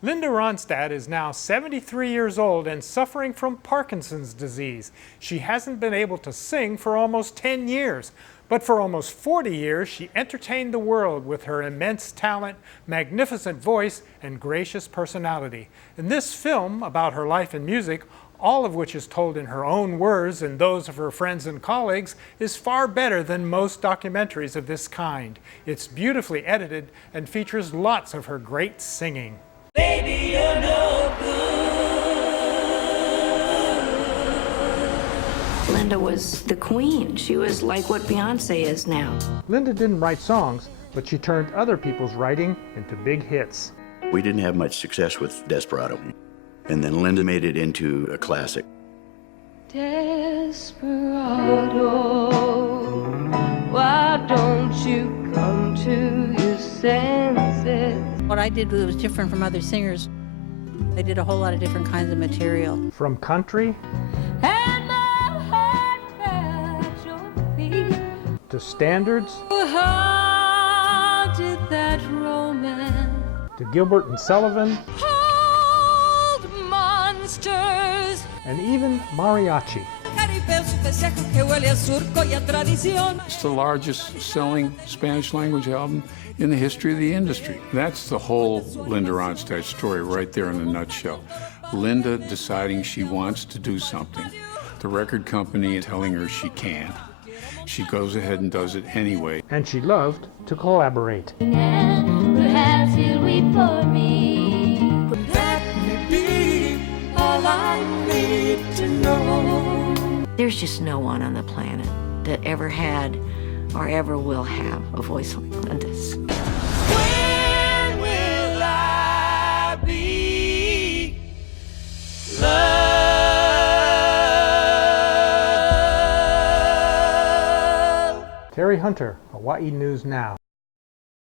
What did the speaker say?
Linda Ronstadt is now 73 years old and suffering from Parkinson's disease. She hasn't been able to sing for almost 10 years, but for almost 40 years she entertained the world with her immense talent, magnificent voice, and gracious personality. In this film about her life and music, all of which is told in her own words and those of her friends and colleagues, is far better than most documentaries of this kind. It's beautifully edited and features lots of her great singing. Baby, you're no good. Linda was the queen. She was like what Beyonce is now. Linda didn't write songs, but she turned other people's writing into big hits. We didn't have much success with Desperado, and then Linda made it into a classic. Desperado, why don't you come to your senses? What I did was different from other singers. They did a whole lot of different kinds of material. From country And my heart fell at your feet. to standards How did that romance to Gilbert and Sullivan hold monsters? and even mariachi. It's the largest selling Spanish language album in the history of the industry. That's the whole Linda Ronstadt story right there in a nutshell. Linda deciding she wants to do something. The record company telling her she can't. She goes ahead and does it anyway. And she loved to collaborate. Perhaps he'll weep for me. That may be all I need to know. There's just no one on the planet that ever had or ever will have a voice like Linda's. When will I be loved? Terry Hunter, Hawaii News Now.